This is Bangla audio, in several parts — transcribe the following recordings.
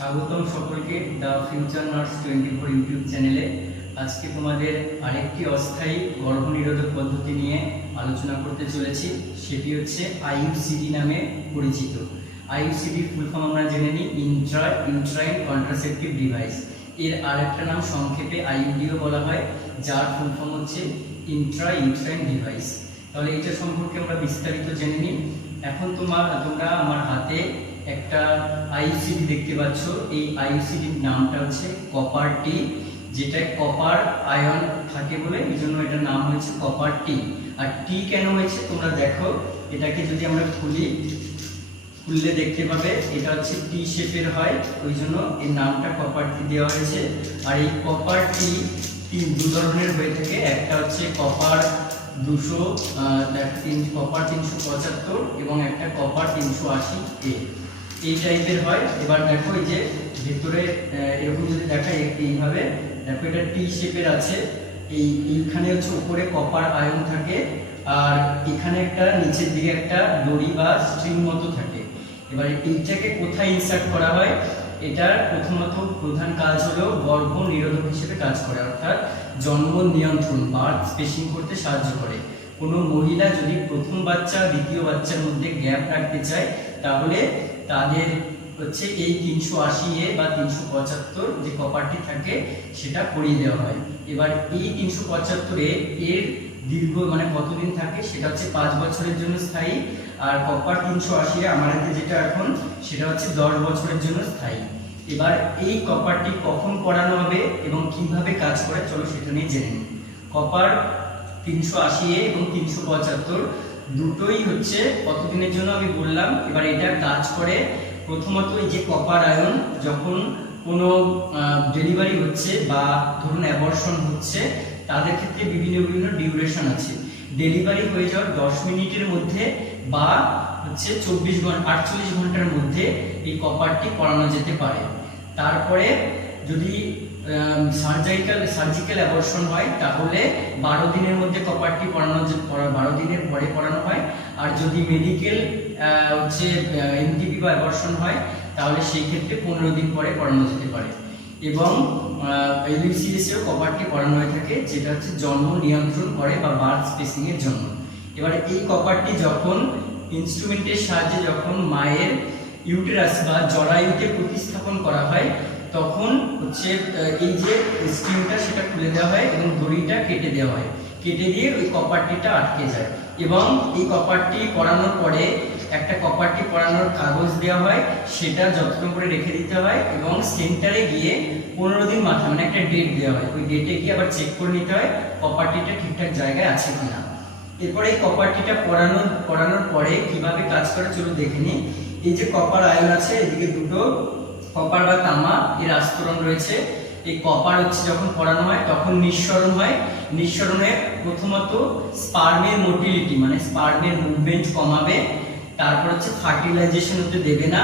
স্বাগতম সকলকে the future nurse twenty four YouTube চ্যানেলে। আজকে তোমাদের আরেকটি অস্থায়ী গর্ভনিরোধক পদ্ধতি নিয়ে আলোচনা করতে চলেছি। সেটি হচ্ছে আইইউসিডি নামে পরিচিত। আইইউসিডি ফুল ফর্ম আমরা জেনে নিই ইন্ট্রা ইউট্রাইন কন্ট্রাসেপটিভ ডিভাইস এর আরেকটা নাম সংক্ষেপে আইইউডিও বলা হয়, যার ফুল ফর্ম হচ্ছে ইন্ট্রা ইউট্রাইন ডিভাইস তাহলে এটা সম্পর্কে আমরা বিস্তারিত জেনে নিই। এখন তোমার তোমরা আমার হাতে একটা আইসিডি দেখতে পাচ্ছ। এই আইসিডির নামটা হচ্ছে কপার টি যেটা কপার আয়ন থাকে বলে এই জন্য এটার নাম হয়েছে কপার টি আর টি কেন হয়েছে তোমরা দেখো, এটাকে যদি আমরা খুলি, খুললে দেখতে পাবে, এটা হচ্ছে টি শেপের হয় ওই জন্য এর নামটা কপার টি দেওয়া হয়েছে। আর এই কপার টি তিন, দু ধরনের হয়ে থাকে। একটা হচ্ছে কপার দুশো কপার তিনশো পঁচাত্তর এবং একটা কপার তিনশো আশি এ এই টাইপের হয়। এবার দেখো এই যে ভেতরে এরকম যদি দেখায় এইভাবে, দেখো এটা টি শেপের আছে। এই এইখানে হচ্ছে উপরে কপার আয়ন থাকে, আর এখানে একটা নিচের দিকে একটা দড়ি বা স্ট্রিং মতো থাকে। এবার এইটাকে কোথায় ইনসার্ট করা হয়? এটার প্রথমত প্রধান কাজ হলো গর্ভ নিরোধক হিসেবে কাজ করে, অর্থাৎ জন্ম নিয়ন্ত্রণ বার্থ স্পেসিং করতে সাহায্য করে। কোনো মহিলা যদি প্রথম বাচ্চা, দ্বিতীয় বাচ্চার মধ্যে গ্যাপ রাখতে চায়, তাহলে তাদের হচ্ছে এই তিনশো আশি এ বা তিনশো পঁচাত্তর যে কপারটি থাকে, সেটা করিয়ে দেওয়া হয়। এবার এই তিনশো পঁচাত্তরে এর দীর্ঘ মানে কতদিন থাকে, সেটা হচ্ছে পাঁচ বছরের জন্য স্থায়ী। আর কপার তিনশো আশি আমার হাতে যেটা এখন, সেটা হচ্ছে দশ বছরের জন্য স্থায়ী। এবার এই কপারটি কখন পড়ানো হবে এবং কীভাবে কাজ করে, চলো সেটা নিয়ে জেনে নিই। কপার তিনশো আশি এ এবং তিনশো পঁচাত্তর দুটোই হচ্ছে কতদিনের জন্য আমি বললাম, এবার এটা কাজ করে প্রথমত এই যে কপার আয়ন যখন কোনো ডেলিভারি হচ্ছে বা ধরুন অ্যাবর্শন হচ্ছে, তাদের ক্ষেত্রে বিভিন্ন বিভিন্ন ডিউরেশন আছে। ডেলিভারি হয়ে যাওয়ার দশ মিনিটের মধ্যে বা হচ্ছে চব্বিশ ঘণ্টা আটচল্লিশ ঘণ্টার মধ্যে এই কপারটি পড়ানো যেতে পারে। তারপরে যদি সার্জাইকাল সার্জিক্যাল অ্যাবর্শন হয়, তাহলে বারো দিনের মধ্যে কপারটি পড়ানো বারো দিনের পরে পড়ানো হয়। আর যদি মেডিকেল হচ্ছে এনটিপি বা অ্যাবর্শন হয়, তাহলে সেই ক্ষেত্রে পনেরো দিন পরে পড়ানো যেতে পারে। এবং এলইসিএসেও কপারটি পড়ানো হয়ে থাকে, যেটা হচ্ছে জন্ম নিয়ন্ত্রণ করে বা বার্থ স্পেসিং এর জন্য। এবারে এই কপারটি যখন ইনস্ট্রুমেন্টের সাহায্যে যখন মায়ের ইউটেরাস বা জরায়ুতে প্রতিস্থাপন করা হয় তখন হচ্ছে এই যে স্ক্রিনটা সেটা খুলে দেওয়া হয় এবং দড়িটা কেটে দেওয়া হয়। কেটে দিয়ে ওই কপারটিটা আটকে যায়। এবং এই কপারটি পরানোর পরে একটা কপারটি পরানোর কাগজ দেওয়া হয়, সেটা যত্ন করে রেখে দিতে হয় এবং সেন্টারে গিয়ে পনেরো দিন মাথা মানে একটা ডেট দেওয়া হয়। ওই ডেটে গিয়ে আবার চেক করে নিতে হয় কপারটিটা ঠিকঠাক জায়গায় আছে কিনা। এরপরে এই কপারটিটা পরানোর পরানোর পরে কীভাবে কাজ করে চলো দেখে নিই। এই যে কপার আয়ন আছে, এদিকে দুটো কপার বা তামা, এর আস্তরণ রয়েছে। এই কপার হচ্ছে যখন পড়ানো হয়, তখন নিঃসরণ হয়। নিঃসরণে প্রথমত স্পার্মের মোটিলিটি মানে স্পার্মের মুভমেন্ট কমাবে। তারপর হচ্ছে ফার্টিলাইজেশন হতে দেবে না।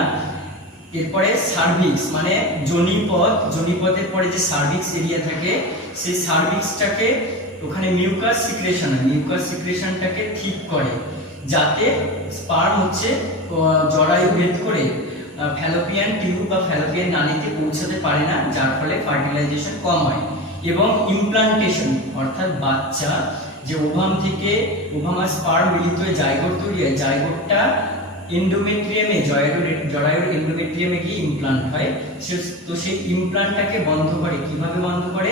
এরপরে সার্ভিক্স মানে জনিপথ, জনিপথের পরে যে সার্ভিক্স এরিয়া থাকে, সেই সার্ভিক্সটাকে ওখানে মিউকাস সিক্রেশন মিউকাস সিক্রেশনটাকে ঠিক করে, যাতে স্পার্ম হচ্ছে জরায়ু ভেদ করে ফ্যালোপিয়ান টিউব বা ফ্যালোপিয়ান নালীতে পৌঁছাতে পারে না, যার ফলে ফার্টিলাইজেশন কম হয়। এবং ইমপ্লান্টেশন অর্থাৎ বাচ্চা যে ওভাম থেকে ওভাম আর স্পার্ম মিলিত হয়ে জায়গোট তৈরি হয় জায়গোটটা এন্ডোমেট্রিয়ামে জরায়ুর জরায়ুর এন্ডোমেট্রিয়ামে গিয়ে ইমপ্লান্ট হয়। সে তো সেই ইমপ্লান্টটাকে বন্ধ করে। কীভাবে বন্ধ করে?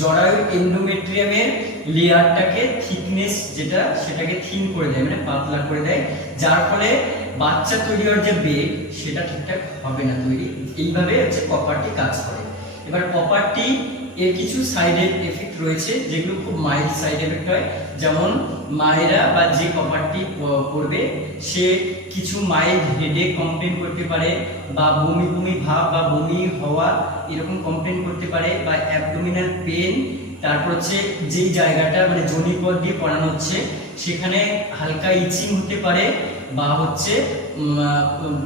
জরায়ুর এন্ডোমেট্রিয়ামের লেয়ারটাকে থিকনেস যেটা, সেটাকে থিন করে দেয় মানে পাতলা করে দেয়। যার ফলে বাচ্চা তৈরি হওয়ার যে বেড সেটা ঠিকঠাক হবে না তৈরি। এইভাবে হচ্ছে কপারটি কাজ করে। এবার কপারটি এর কিছু সাইড এফেক্ট রয়েছে, যেগুলো খুব মাইল্ড সাইড এফেক্ট হয়। যেমন মায়েরা বা যে কপারটি করবে, সে কিছু মাইল্ড হেডে কমপ্লেন করতে পারে, বা বমি বমি ভাব বা বমি হওয়া এরকম কমপ্লেন করতে পারে, বা অ্যাবডোমিনাল পেন তারপর হচ্ছে যেই জায়গাটা মানে জনিপথ দিয়ে পড়ানো হচ্ছে, সেখানে হালকা ইচিং হতে পারে বা হচ্ছে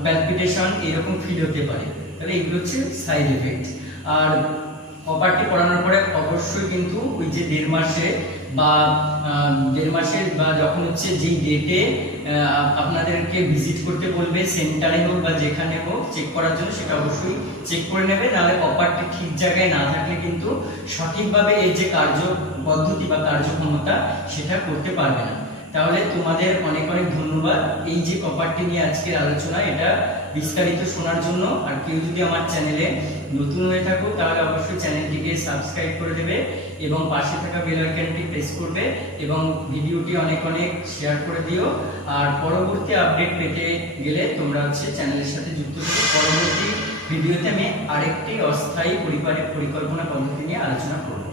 প্যালপিটেশন এরকম ফিল হতে পারে। তাহলে এগুলো হচ্ছে সাইড এফেক্ট আর কপারটি পড়ানোর পরে অবশ্যই কিন্তু ওই যে দেড় মাসে বা দেড় মাসের বা যখন হচ্ছে যেই ডেটে আপনাদেরকে ভিজিট করতে বলবে সেন্টারে হোক বা যেখানে হোক চেক করার জন্য সেটা অবশ্যই চেক করে নেবে। নাহলে কপারটি ঠিক জায়গায় না থাকলে কিন্তু সঠিকভাবে এর যে কার্য পদ্ধতি বা কার্যক্ষমতা সেটা করতে পারবে না। তাহলে তোমাদের অনেক অনেক ধন্যবাদ। এই যে কপারটি নিয়ে আজকের আলোচনা, এটা বিস্তারিত শোনার জন্য। আর কেউ যদি আমার চ্যানেলে নতুন হয়ে থাকো, তাহলে অবশ্যই চ্যানেলটিকে সাবস্ক্রাইব করে দেবে এবং পাশে থাকা বেল আইকনটি প্রেস করবে এবং ভিডিওটি অনেক অনেক শেয়ার করে দিও। আর পরবর্তী আপডেট পেতে গেলে তোমরা হচ্ছে চ্যানেলের সাথে যুক্ত থেকো। পরবর্তী ভিডিওতে আমি আরেকটি অস্থায়ী পরিবারের পরিকল্পনা পদ্ধতি নিয়ে আলোচনা করব।